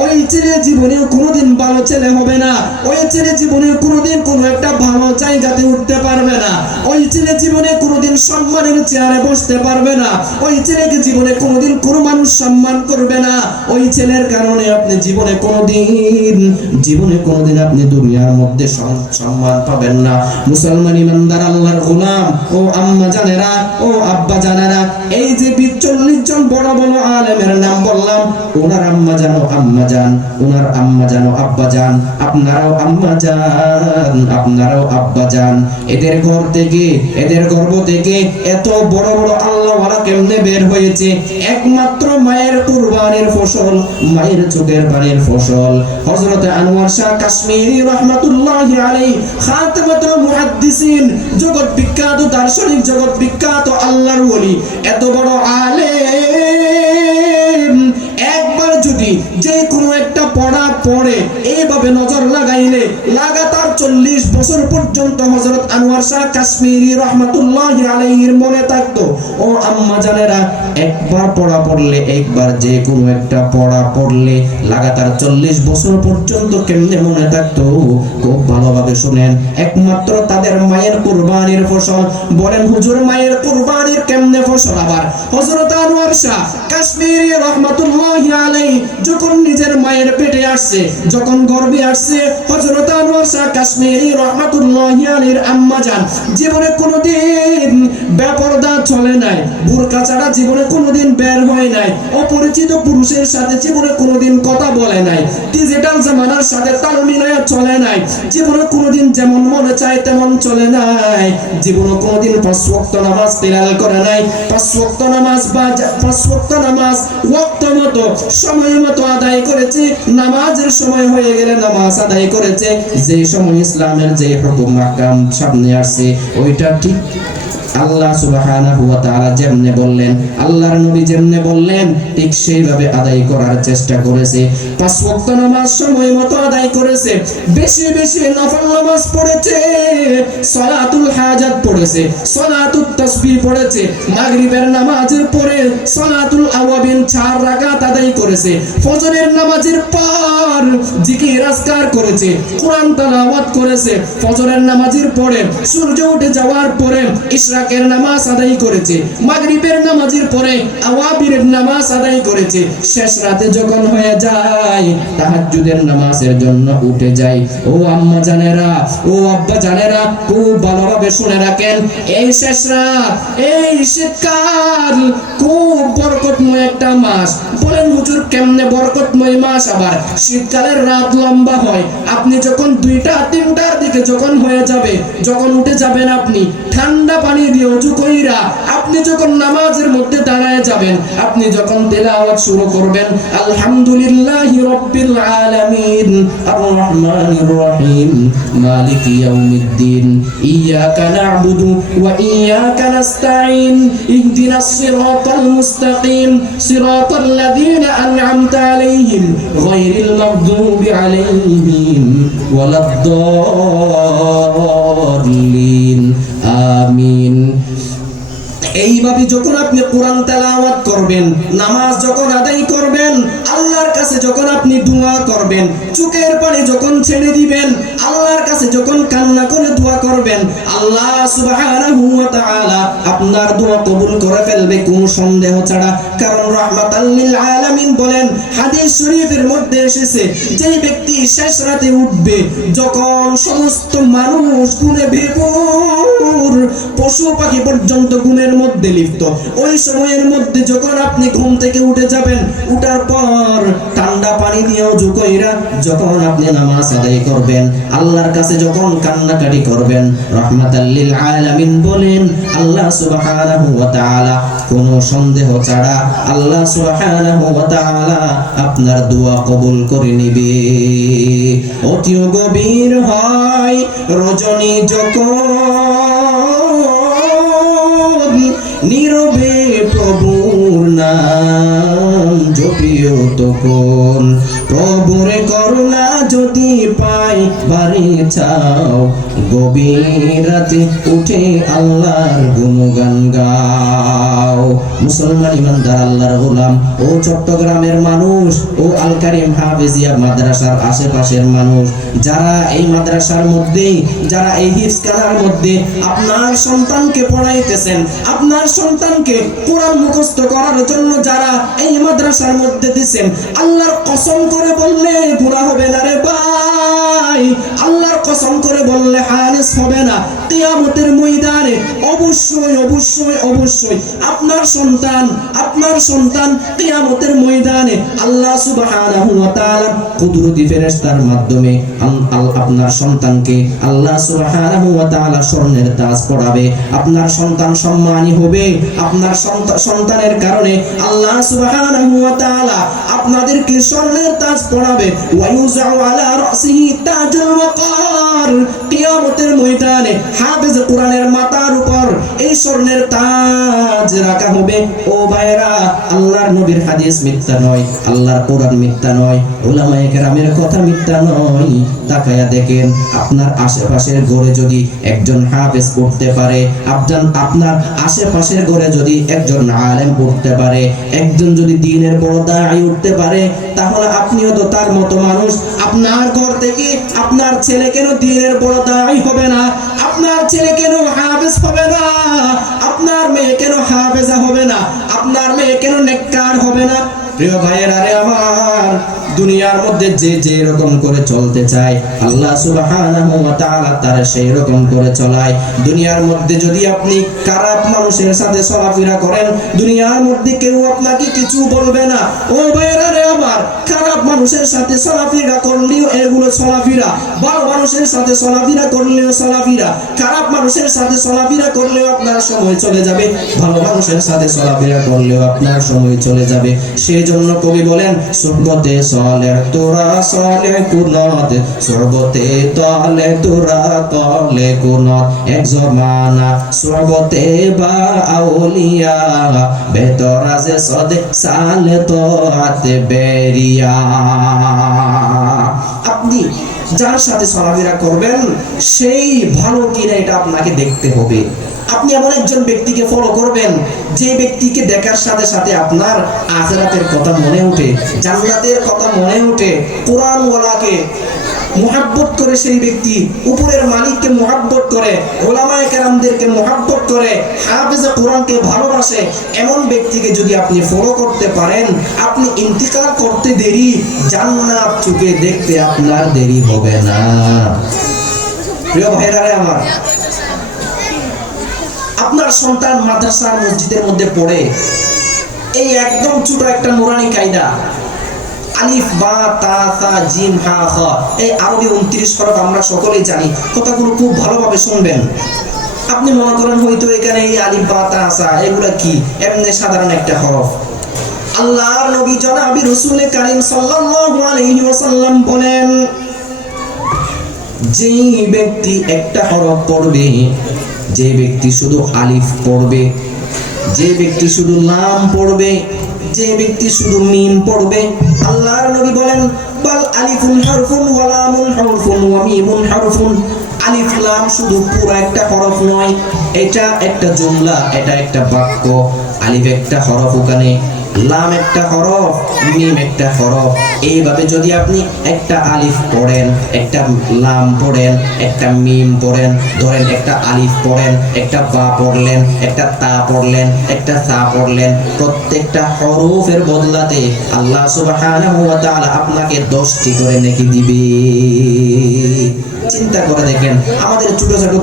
ওই ছেলে জীবনেও কোনোদিন ভালো ছেলে হবে না, ওই ছেলে জীবনে কোনোদিন কোনো একটা ভালো জায়গাতে উঠতে পারবে না, ওই ছেলে জীবনে কোনোদিন সম্মানের চেয়ারে বসতে পারবে না, ওই ছেলেকে জীবনে কোনোদিন কোনো মানুষ সম্মান করবে না। ওই ছেলের কারণে আপনি জীবনে কোনোদিন আপনি দুনিয়ার মধ্যে সম্মান পাবেন না। মুসলমান ইমানদার আল্লাহর গোলাম ও আম্মা জানেরা ও আব্বা জানেরা, এই যে 40 জন বড় বড় আলেমের নাম বললাম, ওনার আম্মা জানো আম্মা জান, ওনার আম্মা জানো আব্বা জান, আপনারাও আম্মা জান, আপনারাও আব্বা জান। এদের ঘর থেকে, এদের গর্ভ থেকে এত বড় বড় আল্লাহওয়ালা কেমনে বের হয়েছে? একমাত্র মায়ের কুরবানির ফসল, মায়ের চোখের পানির ফসল। হযরত আনোয়ার শাহ কাশ্মীরি রাহমাতুল্লাহি আলাইহি খাতামাতুল মুহাদ্দিসিন, জগৎ বিখ্যাত দার্শনিক, জগৎ বিখ্যাত আল্লাহর ওলি, এত বড় আলেম, একবার যদি যে কোনো একটা পড়া পড়ে এইভাবে নজর লাগাইলে লাগাতার 40 বছর পর্যন্ত হযরত আনোয়ার শাহ কাশ্মীরি রাহমাতুল্লাহি আলাইহির মনে থাকতো। ও আম্মা জানেরা, একবার পড়া পড়লে, একবার যে কোনো একটা পড়া পড়লে লাগাতার 40 বছর পর্যন্ত কেমনে মনে থাকতো? খুব ভালোভাবে শুনেন, একমাত্র তাদের মায়ের কুরবানির ফসল। বলেন হুজুর, মায়ের কুরবানির কেমনে ফসল? আবার হযরত আনোয়ার শাহ কাশ্মীরি রাহমাতুল্লাহি আলাইহি যখন নিজের মায়ের পেটে আসছে, যখন গর্ভে আসছে, হযরত আনোয়ার শাহ কাশ্মীরি রাহমাতুল্লাহি আলাইহির আম্মা জান জীবনে কোনোদিন বেপরদা চলে নাই, বুরকা ছাড়া জীবনে কোনোদিন বের হয় নাই, অপরিচিত পুরুষের সাথে জীবনে কোনোদিন কথা বলে নাই, ডিজিটাল জামানার সাথে তাল মিলাইয়া চলে নাই, জীবনে কোনোদিন যেমন মনে চায় তেমন চলে নাই, জীবনে কোনোদিন 5 ওয়াক্ত নামাজ তিলাল করে নাই, 5 ওয়াক্ত নামাজ বা 5 ওয়াক্ত নামাজ ওয়াক্ত মতো সময় মতো আদায় করেছে, নামাজের সময় হয়ে গেলে নামাজ আদায় করেছে, যে সময় ইসলামের যে হুকুম আহকাম সামনে আসছে ওইটা ঠিক আল্লাহ সুবহানাহু ওয়া তাআলা যেমনে বললেন, আল্লাহর নবী যেমনে বললেন, ঠিক সেইভাবে আদায় করার চেষ্টা করেছে। 5 ওয়াক্ত নামাজ সময় মতো আদায় করেছে, বেশি বেশি নফল নামাজ পড়েছে, সালাতুল হাজাত পড়েছে, সালাতুত তাসবিহ পড়েছে, মাগরিবের নামাজের পরে সালাতুল আওয়াবিন 4 রাকাত আদায় করেছে, ফজরের নামাজের পর জিকির আজকার করেছে, কোরআন তেলাওয়াত করেছে, ফজরের নামাজের পরে সূর্য উঠে যাওয়ার পরে ইশরাকের নামাজ আদায় করেছে, মাগরিবের নামাজের পরে আওয়াবিরের নামাজ আদায় করেছে, শেষ রাতে যখন হয়ে যায় তাহাজ্জুদের নামাজের জন্য উঠে যায়। ও আম্মা জানেরা, ও আব্বা জানেরা, খুব ভালোভাবে শুনে রাখেন, এই শেষ রাত, এই শীতকাল খুব বরকতময় একটা মাস। বলেন হুজুর কেমনে বরকতময় মাস? আবার শীতকালের রাত লম্বা হয়, আপনি যখন 2টা 3টার দিকে যখন হয়ে যাবে, যখন উঠে যাবেন, আপনি ঠান্ডা পানি দিয়ে ওযু কইরা আপনি যখন নামাজের মধ্যে দাঁড়ায় যাবেন, আপনি যখন তেলাওয়াত শুরু করবেন, আলহামদুলিল্লাহি রাব্বিল আলামিন আর রহমানির রহিম মালিকি ইয়াউমিদ্দিন ইয়াকা না'বুদু ওয়া ইয়াকা নাস্তাঈন ইহদিনাস সিরাতাল মুস্তাকিম সিরাতাল লাযীনা আন'আমতা আলাইহিম গায়রিল মাগদুবি আলাইহিম ওয়ালাদ-দাল্লিন আমিন। এইভাবে যখন আপনি কোরআন তেলাওয়াত করবেন, নামাজ যখন আদায় করবেন, আল্লাহর কাছে যখন আপনি দোয়া করবেন, চোখের পানি যখন ছেড়ে দিবেন, আল্লাহর কাছে যখন কান্না করে দোয়া করবেন, আল্লাহ সুবহানাহু ওয়া তাআলা আপনার দোয়া কবুল করে ফেলবে কোনো সন্দেহ ছাড়া। কারণ রাহমাতাল লিল আলামিন বলেন, হাদিস শরীফের মধ্যে এসেছে, যে ব্যক্তি শেষ রাতে উঠবে যখন সমস্ত মানুষ ঘুমে ভেপুর, পশু পাখি পর্যন্ত ঘুমের মধ্যে লিপ্ত, ওই সময়ের মধ্যে যখন আপনি ঘুম থেকে উঠে যাবেন, উঠার পর ঠান্ডা পানি দিয়ে ওযু কইরা যখন আপনি নামাজ আদায় করবেন, আল্লাহর কাছে যখন কান্নাকাটি করবেন, রাহমাতাল লিল আলামিন বলেন আল্লাহ সুবহানাহু ওয়া তাআলা কোনো সন্দেহ ছাড়া আল্লাহ সুবহানাহু ওয়া তাআলা আপনার দোয়া কবুল করে নেবে। অতি গভীর হয় রজনী যখন নীরবে প্রভুর নাম জপিও তখন, প্রভুর করুণা যদি পাই বাড়ি চাও, গভীর রাতে উঠে আল্লাহর গুণগান গাও। মুসলমান ইমানদার আল্লাহর গোলাম ও চট্টগ্রামের মানুষ ও আল কারিম হাফেজিয়া মাদ্রাসার আশেপাশের মানুষ, যারা এই মাদ্রাসার মধ্যে, যারা এই হিফজখানার মধ্যে আপনার সন্তানকে পড়াইতেছেন, আপনার সন্তানকে কোরআন মুখস্থ করার জন্য যারা এই মাদ্রাসার মধ্যে দিবেন, আল্লাহর কসম করে বললে গুনাহ হবে না রে ভাই, আল্লাহর কসম করে বললে হারিস হবে না। কিয়ামতের ময়দানে অবশ্যই অবশ্যই অবশ্যই আপনার সন্তান কিয়ামতের ময়দানে আল্লাহ সুবহানাহু ওয়া তাআলা কুদরতি ফেরেশতার মাধ্যমে আপনার সন্তানকে আল্লাহ সুবহানাহু ওয়া তাআলা স্বর্ণের তাজ পরাবে। আপনার সন্তান সম্মানী হবে, আপনার সন্তানের কারণে আল্লাহ সুবহানাহু ওয়া তাআলা আপনাদেরকে স্বর্ণের তাজ পরাবে। ওয়া ইউযাউ আলা রাসিহি তাজুল ওয়াকার, কিয়ামতের ময়দানে হাফেজ কোরআনের মাথার উপর এই স্বর্ণের তাজ রাখা হবে। ও ভাইরা, আল্লাহর নবীর হাদিস মিথ্যা নয়, আল্লাহর কোরআন মিথ্যা নয়, উলামায়ে কেরামের কথা মিথ্যা নয়। তাকায়া দেখেন, আপনার আশেপাশের ঘরে যদি একজন হাফেজ পড়তে পারে, আপনার আশেপাশের ঘরে যদি একজন আলেম পড়তে পারে, একজন যদি দ্বীনের বড় দাঈ উঠতে পারে, তাহলে আপনিও তো তার মতো মানুষ। আপনার ঘর থেকে আপনার ছেলে কেন দ্বীনের বড় দাঈ হবে না? আপনার ছেলে কেন হাফেজ হবে না? আপনার মেয়ে কেন হাফেজা হবে না? আপনার মেয়ে কেন নেককার হবে না? প্রিয় ভাইয়েরা রে আমার, দুনিয়ার মধ্যে যে যে রকম করে চলতে চায়, আল্লাহ সুবহানাহু ওয়া তাআলা তার সেই রকম করে চলায়। দুনিয়ার মধ্যে যদি আপনি খারাপ মানুষের সাথে চলাফেরা করেন, দুনিয়ার মধ্যে কেউ আপনাকে কিছু বলবে না। ও ভাইয়েরা রে আমার, খারাপ মানুষের সাথে চলাফেরা করলেও এগুলো চলাফেরা, ভালো মানুষের সাথে চলাফেরা করলেও চলাফেরা, খারাপ মানুষের সাথে চলাফেরা করলেও আপনার সময় চলে যাবে, ভালো মানুষের সাথে চলাফেরা করলেও আপনার সময় চলে যাবে। সেজন্য কবি বলেন, সুবতে সলে তোরা সলে কুনত, সুবতে তলে তোরা তলে কুনত, এক জমানা সুবতে বা আউলিয়া, বেতরাজে সদে সালে তো আতে বেরিয়া। আপনি যার সাথে চলাফেরা করবেন সেই ভালো কিনা এটা আপনাকে দেখতে হবে। আপনি এমন একজন ব্যক্তিকে ফলো করবেন যে ব্যক্তিকে দেখার সাথে সাথে আপনার আখিরাতের কথা মনে ওঠে, জান্নাতের কথা মনে ওঠে, কোরআনওয়ালাকে মুহাব্বত করে, সেই ব্যক্তি উপরের মালিককে মুহাব্বত করে, উলামায়ে কেরামদেরকে মুহাব্বত করে, হাফেজে কোরআনকে ভালোবাসে, এমন ব্যক্তিকে যদি আপনি ফলো করতে পারেন, আপনি ইন্তিকাল করতে দেরি, জান্নাত চোখে দেখতে আপনার দেরি হবে না। প্রিয় ভাইরা আমার, আপনার সন্তান মাদ্রাসার মসজিদের মধ্যে পড়ে, এই একদম ছোট একটা নুরানি কায়দা, আলিফ বা তা সা জিম হা খ, এই আরবি 29 হরফ আমরা সকলেই জানি। কথাগুলো খুব ভালোভাবে শুনবেন। আপনি মনে করেন হয়তো এখানে এই আলিফ বা তা সা এগুলা কি, এমনি সাধারণ একটা হরফ। আল্লাহর নবী জনাবি রাসূল কারীম সাল্লাল্লাহু আলাইহি ওয়াসাল্লাম বলেন, যেই ব্যক্তি একটা হরফ পড়বে, যে ব্যক্তি শুধু আলিফ পড়বে, যে ব্যক্তি শুধু লাম পড়বে, যে ব্যক্তি শুধু মিম পড়বে, আল্লাহর নবী বলেন, বাল আলিফুন হারফুন ওয়া লামুন হারফুন ওয়া মিমুন হারফুন। আলিফ লাম শুধু পুরো একটা হরফ নয়, এটা একটা জুমলা, এটা একটা বাক্য। আলিফ একটা হরফ, ওখানে লাম একটা হরফ, মিম একটা হরফ। এইভাবে যদি আপনি একটা আলিফ পড়েন, একটা লাম পড়েন, একটা মিম পড়েন, ধরেন একটা আলিফ পড়েন, একটা বা পড়লেন, একটা তা পড়লেন, একটা সা পড়লেন, প্রত্যেকটা হরফের বদলাতে আল্লাহ সুবহানাহু ওয়া তাআলা আপনাকে 10টি করে নেকি দিবে। চিন্তা করে দেখেন, আমাদের ছোট ছোট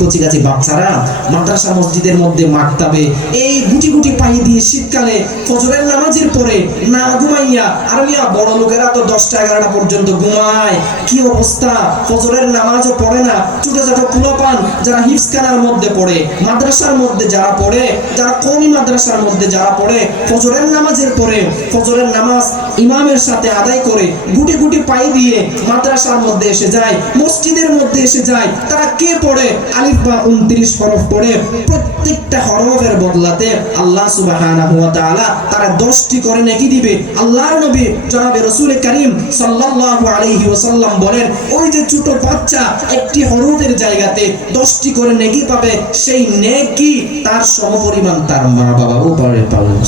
কচিকাচি বাচ্চারা মাদ্রাসা মসজিদের মধ্যে মাকতাবে এই গুটি গুটি পায়ে দিয়ে শীতকালে ফজরের নামাজের পরে না ঘুমাইয়া, আর মিয়া বড় লোকেরা তো 10টা 11টা পর্যন্ত ঘুমায়, কি অবস্থা! ফজরের নামাজও পড়ে না। ছোট ছোট পোলাপান যারা হিফজখানার মধ্যে পড়ে, মাদ্রাসার মধ্যে যারা পড়ে, যারা কওমি মাদ্রাসার মধ্যে যারা পড়ে, ফজরের নামাজের পরে ফজরের নামাজ ইমামের সাথে আদায় করে গুটি গুটি পায়ে দিয়ে মাদ্রাসার মধ্যে এসে যায়, মসজিদের মধ্যে এসে যায়। তারা কে পড়ে? আলিফ বা 29 হরফ পড়ে। প্রত্যেকটা হরফের বদলাতে আল্লাহ সুবহানাহু ওয়া তাআলা তারা 10টি করে নেকি দিবে। আল্লাহর নবী জনাবে রাসূল কারীম সাল্লাল্লাহু আলাইহি ওয়াসাল্লাম বলেন, ওই যে ছোট বাচ্চা একটি হরফের জায়গাতে 10টি করে নেকি পাবে, সেই নেকি তার সমপরিমাণ তার মা বাবাও পাবে।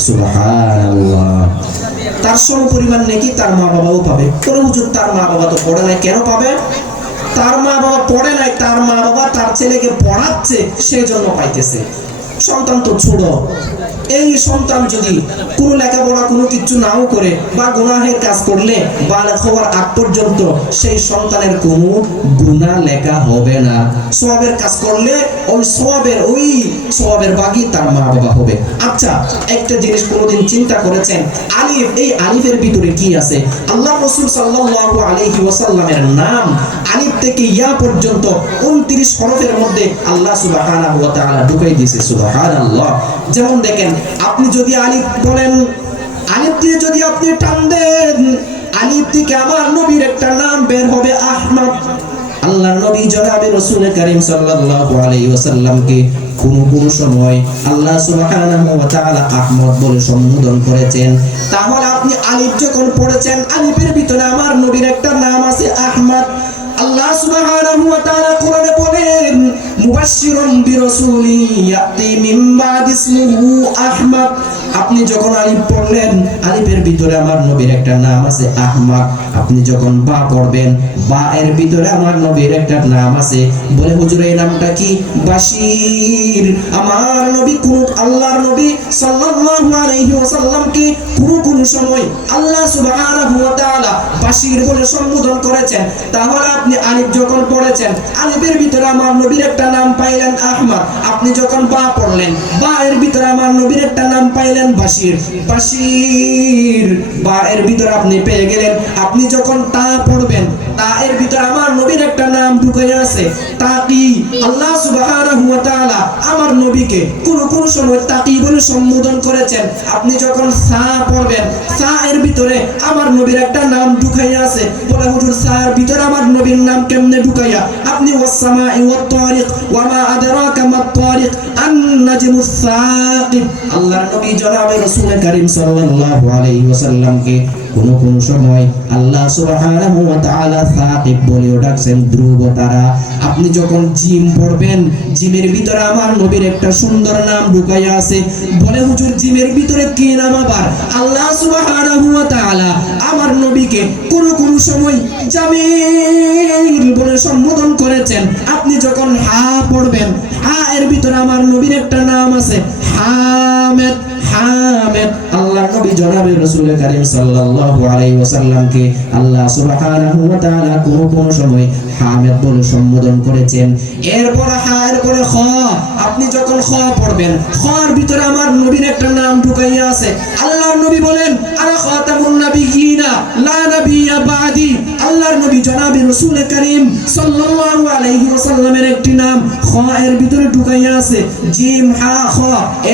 সুবহানাল্লাহ, তার সমপরিমাণ নেকি তার মা বাবাও পাবে। কোন হুজুর তার মা বাবা তো পড়ে না, কেন পাবে? তার মা বাবা পড়ে নাই, তার মা বাবা তার ছেলেকে পড়াচ্ছে, সেই জন্য পাইতেছে। সন্তান তো ছোট, এই সন্তান যদি কোনো লেখাপড়া কোনো কিছু নাও করে বা গুনাহের কাজ করলে বালেগ হওয়ার আগ পর্যন্ত সেই সন্তানের কোনো গুনাহ লেখা হবে না। সওয়াবের কাজ করলে ওই সওয়াবের ভাগই তার মা বাবা হবে। আচ্ছা, একটা জিনিস কোনোদিন চিন্তা করেছেন, আলিফ, এই আলিফের ভিতরে কি আছে? আল্লাহ রাসূল সাল্লাল্লাহু আলাইহি ওয়াসাল্লামের নাম আলিফ থেকে ইয়া পর্যন্ত 29 হরফের মধ্যে আল্লাহ সুবহানাহু ওয়া তাআলা ঢুকাই দিয়েছে। সুবহানাল্লাহ। যেমন দেখেন, আপনি যদি আলিফ বলেন, আলিফ দিয়ে যদি আপনি টান দেন, আলিফ থেকে আমার নবীর একটা নাম বের হবে, আহমদ। আল্লাহর নবী জনাবে রাসূল কারীম সাল্লাল্লাহু আলাইহি ওয়াসাল্লামকে কোন সময় আল্লাহ সুবহানাহু ওয়া তাআলা আহমদ বলে সম্বোধন করেছেন। তাহলে আপনি আলিফ যখন পড়েছেন, আলিফের ভিতরে আমার নবীর একটা নাম আছে, আহমদ। আল্লাহ সুবহানাহু ওয়া তাআলা কোরআনে বলেন, মুবাশশিরুন বিরাসূলিন ইয়াতি মিন বাদি ইসমিহি আহমদ। আপনি যখন আলিফ পড়লেন, আলিফের ভিতরে আমার নবীর একটা নাম আছে, আহমদ। আপনি যখন বা পড়বেন, বা এর ভিতরে আমার নবীর একটা নাম আছে। বলে, হুজুর এই নামটা কি? বাশীর। আমার নবী আল্লাহর নবী সাল্লাল্লাহু আলাইহি ওয়াসাল্লামকে কোন সময় আল্লাহ সুবহানাহু ওয়া তাআলা বাশীর বলে সম্বোধন করেছেন। তাহলে আপনি আলিফ যখন পড়েছেন, আলিফের ভিতরে আমার নবীর একটা নাম পাইলেন, আহমদ। আপনি যখন বা পড়লেন, বা এর ভিতরে আমার নবীর একটা নাম পাইলেন, বাশীর। বাশীর, বা এর ভিতরে আপনি পেয়ে গেলেন। আপনি যখন তা পড়বেন, তা এর ভিতরে আমার নবীর একটা নাম ঢুকে আছে, তাকি। আল্লাহ সুবহানাহু ওয়া তাআলা আমার নবীকে কোন সময় তাকি বলে সম্বোধন করেছেন। আপনি যখন সা পড়বেন, সা এর ভিতরে আমার নবীর একটা নাম ঢুকাইয়া আছে। বলে, হুজুর সা এর ভিতরে আমার নবীর নাম কেমনে ঢুকাইয়া? আপনি ওয়াস সামাই ওয়াত তারিক ওয়া মা আদরাকা মাত তারিক আন-নাজমুস সাকিব। আল্লাহর নবী জনাবে রাসূল কারীম সাল্লাল্লাহু আলাইহি ওয়াসাল্লামকে কোন সময় আল্লাহ সুবহানাহু ওয়া তাআলা সাকিব বলেও ডাকছেন, ধ্রুব তারা। আপনি যখন জিম পড়বেন, জিমের ভিতরে আমার নবীর একটা সুন্দর নাম ঢুকাইয়া আছে। বলে, হুজুর জিমের ভিতরে কি নাম আবার? আল্লাহ সুবহানাহু ওয়া তাআলা আমার নবীকে কোন সময় জামিল বলে সম্বোধন করেছেন। আপনি যখন হা পড়বেন, হা এর ভিতরে আমার নবীর একটা নাম আছে, হামেদ। হামেদ। আল্লাহর নবী জনাবে রাসূল কারীম সাল্লাল্লাহু আলাইহি ওয়াসাল্লামকে আল্লাহ সুবহানাহু ওয়া তাআলা কোন সময় হামেদ বলে সম্বোধন করেছেন। এরপর হা, এরপরে খ। আপনি যখন খ পড়বেন, খর ভিতরে আমার নবীর একটা নাম ঢুকাইয়া আছে। আল্লাহর নবী বলেন, আনা খাতামুন নাবিয়িনা লা নাবিয়্যা বাদি। আল্লাহর নবী জনাবে রাসূল কারীম সাল্লাল্লাহু আলাইহি ওয়াসাল্লামের একটি নাম খ এর ভিতরে ঢুকাইয়া আছে, জিম হা খ।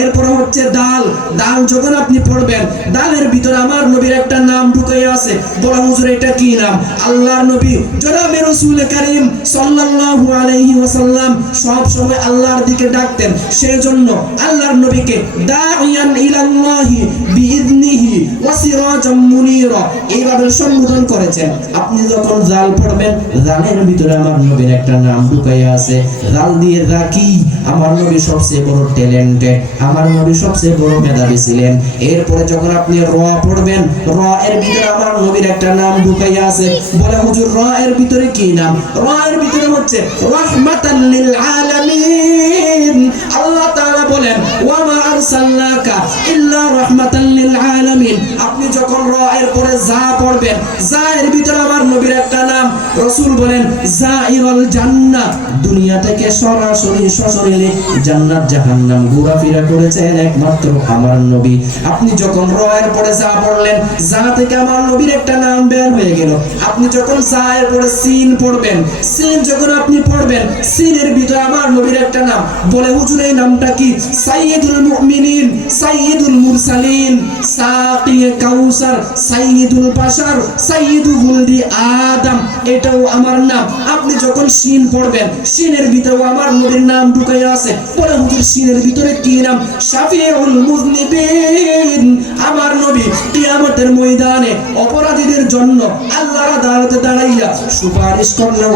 এরপর হচ্ছে দাল। দাল যখন আপনি পড়বেন, দালের ভিতরে আমার নবীর একটা নাম ঢুকাইয়া আছে। বড় হুজুর এটা কি নাম? আল্লাহর নবী জনাবে রাসূল কারীম সাল্লাল্লাহু আলাইহি ওয়াসাল্লাম সব সময় আল্লাহর দিকে ডাকতেন। সেজন্য আল্লাহর নবীকে দাইয়ান ইলাল্লাহি বিইذনিহি ওয়া সিরাজাম মুনীরা এইভাবে সম্বোধন করেছেন। আপনি যখন জাল পড়বেন, জালের ভিতরে আমার নবীর একটা নাম ঢুকাইয়া আছে। জাল দিয়ে রাখি আমার নবী সবচেয়ে বড় ট্যালেন্টেড, আমার নবী সবচেয়ে বড় মেধাবী ছিলেন। এরপরে যখন আপনি র পড়বেন, র এর ভিতরে আমার নবীর একটা নাম ঢুকাইয়া আছে। বলে হুজুর র এর ভিতরে কি নাম? র এর ভিতরে হচ্ছে রাহমাতাল লিল আলামিন। আল্লাহ তাআলা বলেন ওয়া মা আরসালনাকা ইল্লা রাহমাতাল লিল আলামিন। আপনি যখন র এর পরে যা পড়বেন, যা এর ভিতরে আমার নবীর একটা নাম। রাসূল বলেন জাইরুল জান্নাত, দুনিয়া থেকে সরাসরি সশরীরে জান্নাত জাহান্নাম ঘোরাফেরা করেছেন একমাত্র আমার নবী। আপনি যখন র এর পরে যা পড়লেন, যা থেকে আমার নবীর একটা নাম বের হয়ে গেল। আপনি যখন যা এর পরে সিন পড়বেন, সিন যখন আপনি পড়বেন, সিনের ভিতরে আমার নবীর একটা নাম। বলে হুজুর এই নামটা কি? সাইয়্যিদুল মুমিনিন, সাইয়্যিদুল মুরসালিন, সাকিয়ে কাউসার, সাইয়্যিদুল বাশার, সাইয়্যিদু ওয়ালদি আদম, এটাও আমার নাম। আপনি যখন সিন পড়বেন, সিনের ভিতরে আমার নবীর নাম ঢুকাইয়া আছে। বলে হুজুর সিনের ভিতরে কি নাম? শাফিউল মুযনিবিন, আমার নবী কিয়ামতের ময়দানে অপরাধীদের জন্য আল্লাহর আদালতে দাঁড়াইয়া সুপারিশ করলেন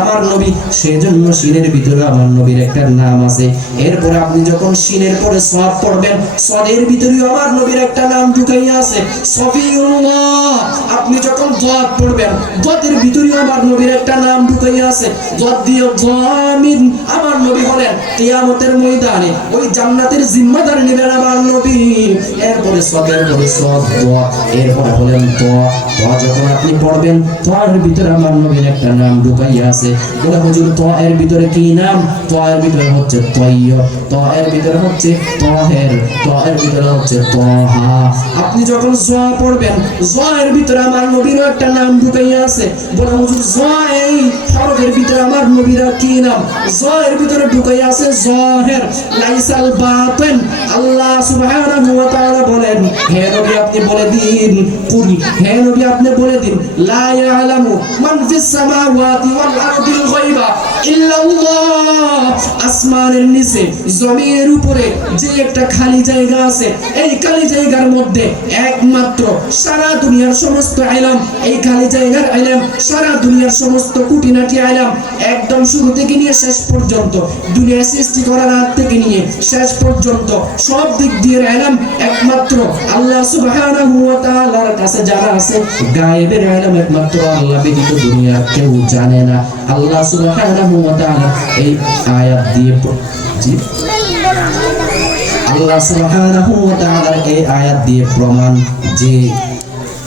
আমার নবী। সেজন্য সিনের ভিতরে আমার নবীর একটা নাম আছে। এরপরে আপনি যখন সিনের পরে সদ পড়বেন, সদের ভিতরেও আমার নবীর একটা নাম ঢুকাইয়া আছে, সফিউল্লাহ। আপনি যখন দদ পড়বেন, দদের ভিতরেও আমার নবীর একটা নাম ঢুকাইয়া আছে, দদ দিয়ে জামিন। আমার নবী হলেন কিয়ামতের ময়দানে ওই জান্নাতের জিম্মাদার নেবেন আমার নবী। এরপরে সদের পরে সদ, এরপরে হলেন ত। যখন আপনি পড়বেন, ত এর ভিতরে আমার নবীর একটা নাম ঢুকাইয়া আছে। বলে হুজুর ত এর ভিতরে কি নাম? ত এর ভিতরে হচ্ছে তয়্যব, ত এর ভিতরে হচ্ছে তহের, ত এর ভিতরে হচ্ছে তহা। আপনি যখন জ পড়বেন, জ এর ভিতরে আমার নবীর একটা নাম ঢুকাইয়া আছে। বলে হুজুর জ এই হরফের ভিতরে আমার নবীর কি নাম? জ এর ভিতরে ঢুকাইয়া আছে জহের, লাইসাল বাতিন। আল্লাহ সুবহানাহু ওয়া তাআলা বলেন হে নবী আপনি বলে দিন, কুল হে নবী আপনি বলে দিন, লা ইয়ালামু মান ফিস সামাওয়াতি ওয়াল আরদিল গায়বা ইল্লাল্লাহ। আসমানের নিচে জমিনের উপরে যে একটা খালি জায়গা আছে, এই খালি জায়গার মধ্যে একমাত্র সারা দুনিয়ার সমস্ত ইলম, এই খালি জায়গার ইলম, সারা দুনিয়ার সমস্ত কুটিনাটি ইলম, একদম শুরু থেকে নিয়ে শেষ পর্যন্ত, দুনিয়া সৃষ্টি করার আগ থেকে নিয়ে শেষ পর্যন্ত সব দিক দিয়ে ইলম একমাত্র আল্লাহ সুবহানাহু ওয়া তাআলার কাছে জানা আছে। গায়েবের ইলম একমাত্র আল্লাহ ব্যতীত দুনিয়ার কেউ জানে না। আল্লাহ সুবহানাহু ওয়া তাআলা এই আয়াত দিয়ে আল্লাহ সুবহানাহু ওয়া তাআলা এই আয়াত দিয়ে প্রমাণ যে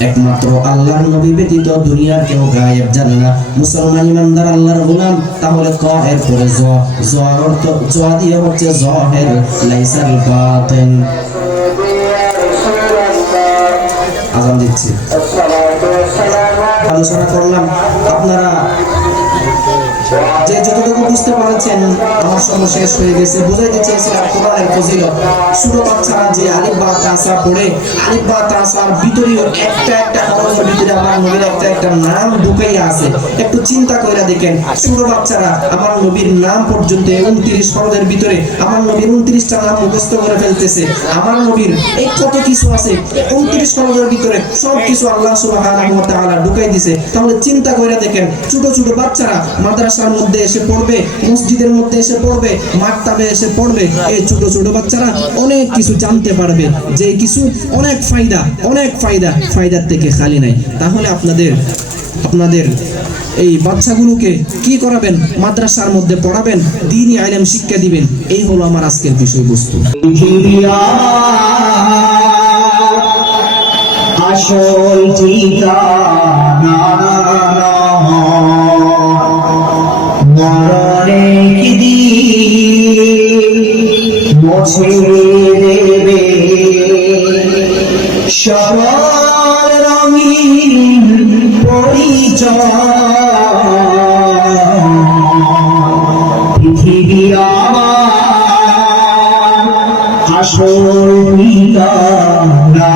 একমাত্র আল্লাহর নবী ব্যতীত দুনিয়ার কেউ গায়েব জানে না। মুসলমান ইমানদার আল্লাহর গোলাম, তাহলে ক এর পরে জ, জর অর্থ জ দিয়ে হচ্ছে জহের, লাইসাল বাতিন। আজান দিচ্ছি, আলোচনা করলাম। আপনারা যে যতটুকু বুঝতে পারছেন আমার সময় শেষ হয়ে গেছে। বুঝাইতে চেয়েছিলাম কোরআনের ফজিলত। ছোট বাচ্চারা যে আলিফ বা তাসা পড়ে, আলিফ বা তাসার ভিতরেও একটা একটা হরফের ভিতরে আমার নবীর একটা একটা নাম ঢুকাইয়া আছে। একটু চিন্তা কইরা দেখেন, ছোট বাচ্চারা আমার নবীর নাম পর্যন্ত 29 হরফের ভিতরে আমার নবীর 29টা নাম মুখস্থ করে ফেলতেছে। আমার নবীর এই কত কিছু আছে 29 হরফের ভিতরে, সব কিছু আল্লাহ সুবহানাহু ওয়া তাআলা ঢুকাই দিয়েছে। তাহলে চিন্তা কইরা দেখেন, ছোট ছোট বাচ্চারা মাদ্রাসার মধ্যে এসে পড়বে, মসজিদের মধ্যে এসে পড়বে, মাকতাবে এসে পড়বে, এই ছোট ছোট বাচ্চারা অনেক কিছু জানতে পারবে, যে কিছু অনেক ফায়দা, অনেক ফায়দা, ফায়দার থেকে খালি নাই। তাহলে আপনাদের এই বাচ্চাগুলোকে কি করাবেন? মাদ্রাসার মধ্যে পড়াবেন, দ্বীনি ইলম শিক্ষা দিবেন। এই হলো আমার আজকের বিষয়বস্তু। আসল ঠিকানা মরণে কি দিন মুছে দেবে সবার রঙিন পরিচয়। পৃথিবী আমার আসল ঠিকানা।